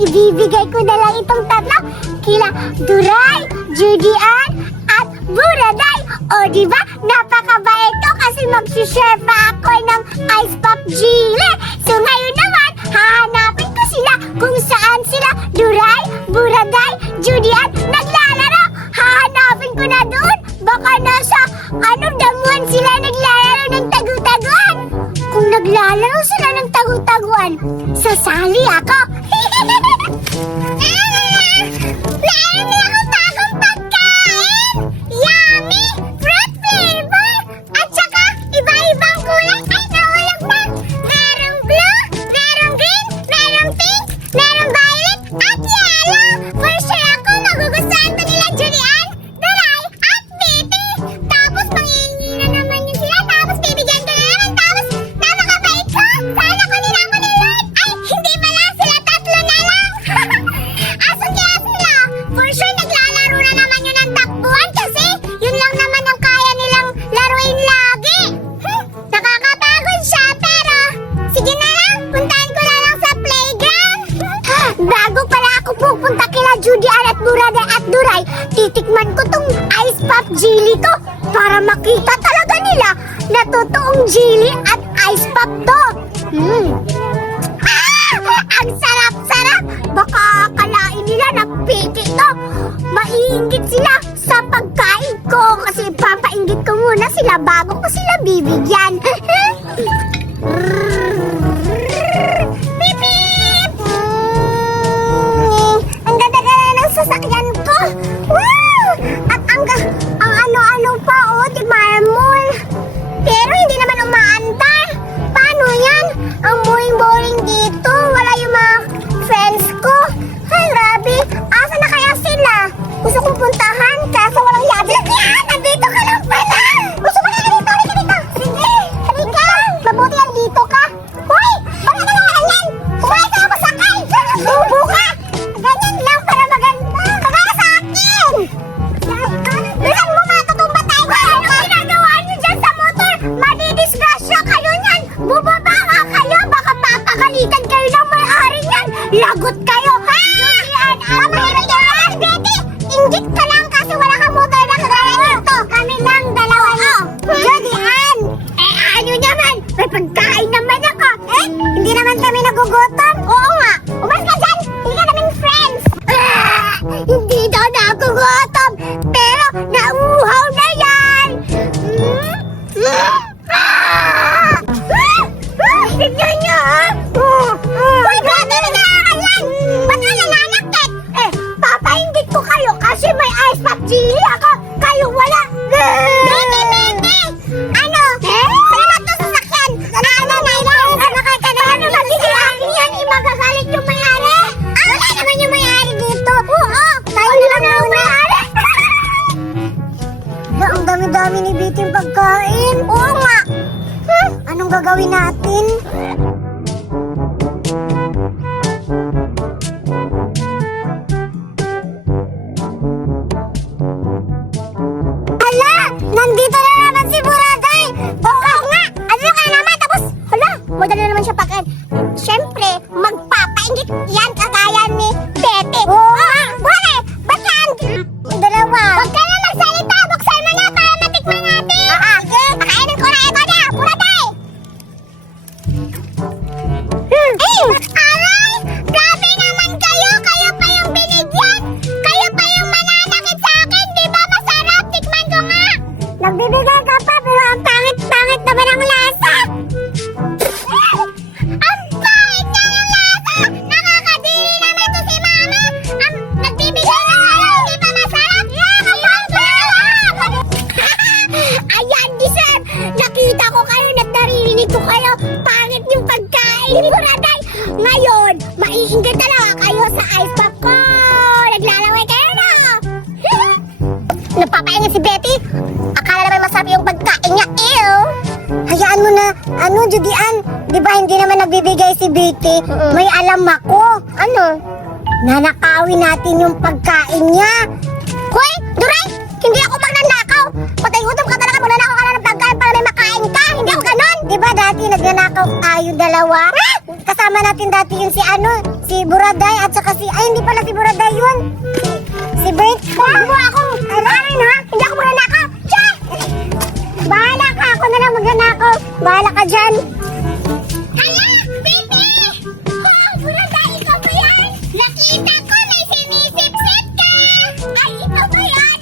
ibibigay ko na lang itong tatlo kila Duray, Judy Ann, at Buraday. O diba, napakabait ko kasi mag-share pa ako ng Ice Pop Jelly. So ngayon naman, hahanapin ko sila kung saan sila Duray, Buraday, Judy Ann naglalaro. Hahanapin ko na doon. Baka nasa damuhan sila naglalaro ng tagu-taguan. Kung naglalaro sila ng tagu-taguan, sasali ako. Meron na akong bagong pagkain! Yummy! Fruit flavor! At saka, iba-ibang kulay ay nahulog na! Merong blue, merong green, merong pink, merong violet, at yellow! For sure ako magugustuhan to nila Julian, Duray, at Betty! Tapos mangingi na naman yun sila, tapos bibigyan ko na naman, tapos napakabait ko! Sana ko nila mo ni Lord! Ay, hindi pala, sila tatlo na lang! Asan kaya sila? For sure naglalaro na naman yun ng takbuhan kasi yun lang naman ang kaya nilang laruin lagi. Nakakapagod siya pero sige na lang, puntahan ko na lang sa playground. Bago pala ako pupunta kila Judy Ann at Buraday at Duray, titikman ko tong Ice Pop Jelly to para makita talaga nila na totoong jelly at ice pop to. Ang sarap-sarap! Baka akalain nila na piki to. Maiinggit sila sa pagkain ko kasi papainggit ko muna sila bago ko sila bibigyan. Beep, beep! Ang ganda-ganda ng sasakyan ko. Wow! At ang ano-ano pa, di marmol. Pero hindi naman umaandar. Paano yan? Ang boring-boring dito. Wala yung mga friends ko. Ay, grabe. Asa na kaya sila? Gusto kong puntahan kaso walang yabi. Yan! Nandito ka lang pala! Gusto mo na dito? Halika dito! Sige! Halika! Mabuti yan dito ka. Hoy! Bakit ka naman yan? Kumain ka na masakay! Subo ka! Ganyan lang para maganda. Kagaya sa akin! Bisan mo matutumba tayo! Ano ginagawa niyo dyan sa motor? Madidisgrasya kayo niyan! Bubaba nga kayo! Baka papagalitan kayo ng may-ari niyan! Lagot kayo! Julian! Pamahirap yan! Betty! Inggit ka lang kasi wala kang motor na kagaya nito! Kami lang dalawa niyo! Julian! Ano naman? May pagkain naman ako! Hindi naman kami nagugutom! Oo nga! Umas ka dyan! Hindi ka namin friends! Hindi daw nagugutom! Pero nauuhaw na yan! Tignan niyo, ha? Uy, Betty, nagkakakan yan! Ba't ka nananakit? Papainggit ko kayo kasi may Ice Pop Jelly ako! Kayo wala! Betty, Betty! Ano? Saan na ito sasakyan? Ano magiging akin yan? Magagalit yung may-ari? Wala naman yung may-ari dito! Oo! Tayo lang muna! Ang dami-dami ni Betty yung pagkain! Oo nga! Anong gagawin natin? Hala! Nandito na naman si Buraday! Oo nga! Ano ka naman? Tapos, hala! Madali naman siya pagkain. Siyempre, magpapaingit yan kagaya ni Betty. Oo! Bure! Ba't yan? Dalawa. Huwag ka na magsalita! Buksan mo na para matikman natin! Okay! Pakainin ko na ito niya! Buraday! Aray! Grabe naman kayo! Kayo pa yung binigyan! Kayo pa yung mananakit sa akin! Di ba masarap? Tikman ko nga! Nagbibigay ka pa pero ang pangit-pangit naman ang lasa! Ang pangit na ng lasa! Nakakadiri naman to si Mama! Nagbibigay na kayo! Hindi pa masarap! Ayan, deserve! Nakita ko kayo, naririnig ko kayo! Pangit yung pagkain ni Buraday! Ngayon, maiinggit talaga kayo sa ice pop ko! Naglalaway kayo na! Napapaingat si Betty? Akala naman masarap yung pagkain niya, ew! Hayaan mo na, Judy Ann, di ba hindi naman nagbibigay si Betty? May alam ako. Ano? Nanakawin natin yung pagkain niya. Hoy, Duray! Hindi ako magnanakaw! Patay gutom ka talaga, magnanakaw ka na ng pagkain para may makain ka! Hindi ako ganon! Di ba dati nagnanakaw tayo dalawa? kasama natin dati yun si Buraday at saka hindi pala si Buraday yun. Si Bert. Huwag mo akong, ha? Hindi ako magnanakaw. Che! Bahala ka, ako na lang magnanakaw. Bahala ka dyan. Hala! Baby! Oh, Buraday, ikaw ba yan? Nakita ko, may sinisip-sip ka! Ay, ikaw ba yan?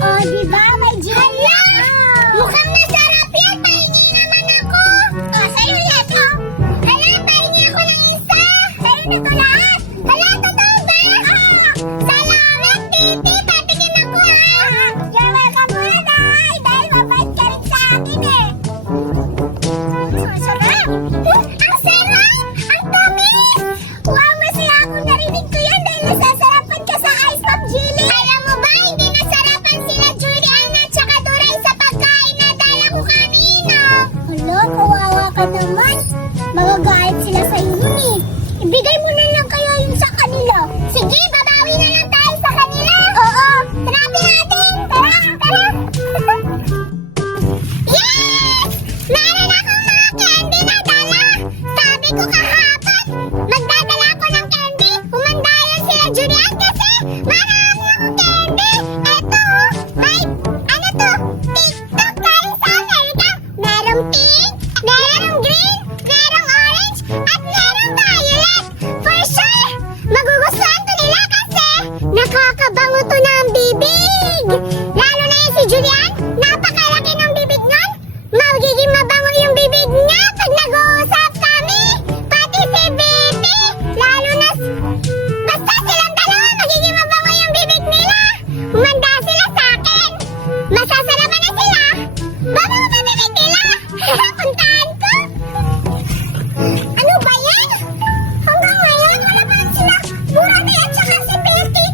Oh, diba? May hala! Mukhang masarap yan. Pahingi naman ako. Oh, sa'yo yan, oh. Hala, pahingi ako ng isa. Sa'yo na to lahat. Hala, totoo ba? Salamat, Titi. Patingin ako, ha? You're welcome, Buraday. Dahil mabait ka rin sa akin, eh. Sarap! Ang sarap! Ang tamis! Wow, masaya akong narinig ko yan dahil nasasarapan ka sa ice pop jelly. Alam mo ba, hindi nasarapan sila Julian at saka Duray sa pagkain na dala ko kanina. Hala, kawawa ka naman. Magagalit sila sa iyo eh. Ibigay mo na lang kaya yung sa kanila. Sige, babawi na lang tayo sa kanila. Oo, tarapi natin. Tara! Yes! Meron akong mga candy na dala. Sabi ko kahapon, magdadala ko ng candy. Humanda yan sila Julian kasi marami akong candy. Eto, may, ano to? TikTok galing sa Amerika. Merong pink, merong green, merong orange, at merong violet. For sure, magugustuhan to nila kasi nakakabango to ng bibig. Lalo na yung si Julian, napakalaki ng bibig nun. Magiging mabango yung bibig niya pag nag-uusap kami. Pati si Betty, lalo na basta silang dalawa, magiging mabango yung bibig nila. Humanda sila sa akin. Masasalaman na sila. Mabango na bibig nila. Puntahan ko. Ano ba yan? Hanggang ngayon, wala pa rin sila. Buraday at saka si Betty.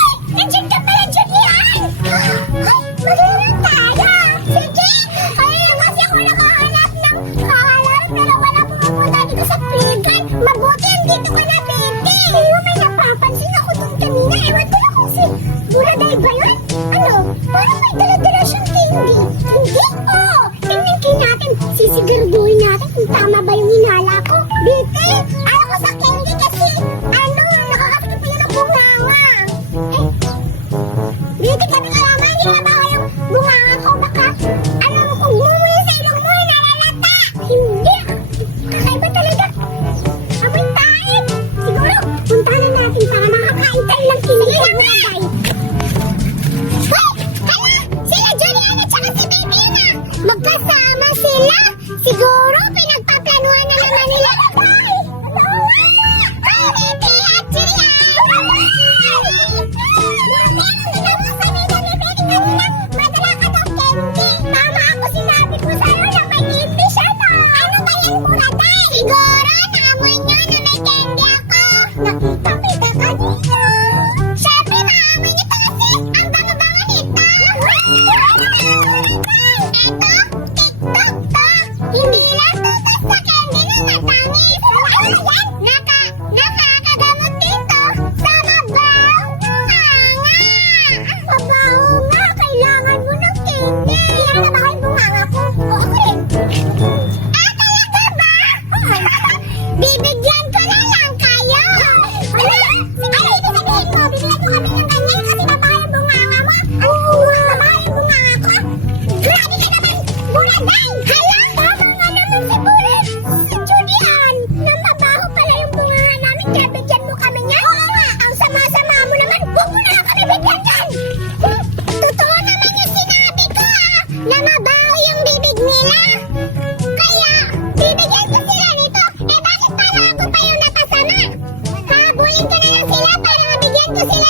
Ay, nandiyan ka pala, Julian. Ay, maghanap tayo. Sige. Ay, kasi ako nakahanap ng kahalar pero wala pumupunta dito sa playground. Mabuti andito ka na, Betty. Pero may napapansin ako dun kanina. Ewan ko na kung si Buraday ba yun? Ano? Parang may dala-dala siyang candy. Hindi? Oo. Tingnan natin. Sisiguraduhin natin kung tama ba yung hinala ko. Betty, ayaw ko sa candy kasi nakakakita pa yun ng bunganga. Betty, sabi ka naman, hindi na ba yung bunganga ko? Baka, kung bumuyo sa ilong mo, nalalata. Hindi. Kakaiba talaga. Amoy tayo. Siguro, puntahan na natin para makakain tayo ng candy ng Buraday. Wait! Hala! Sila Julian at saka si Baby na! Magkasama sila! Siguro, pinagpaplanuhan na naman nila. Ay! Ay, Baby at Julian! Madala ka daw candy. Mama, ako sinabi ko sa'yo na may candy siya na. Ano ba yan, Buraday? Siguro, naamoy niyo na may candy ako. Nakita kita kanina. Siyempre, naamoy niyo pa kasi. Ang bango-bango nito. Eto, TikTok to. Hindi lang to sa candy na matangis. Nakakagamot dito sa mabaho nga. Mabaho nga. Kailangan mo ng candy. Kailangan na ba kayo bunganga ko? Oo rin. Talaga ba? Bibigyan ko na lang kayo. Ano ibig sabihin mo? Bibigyan ko kami ng ganyan kasi babae yung bunganga mo. Babae yung bunganga ko? Grabe ka naman, Buraday! Hala! Tama nga naman si Buret! Si Julian! Nang mabaho pala yung bunganga namin, nabigyan mo kami niyan? Oo nga! Ang sama-sama mo naman, huwag mo na lang kami bigyan yan! Totoo naman yung sinabi ko na mabaho yung bibig nila! Kaya, bibigyan ko sila nito! Bakit para ako pa yung napasama? Habulin ko na lang sila para mabigyan ko sila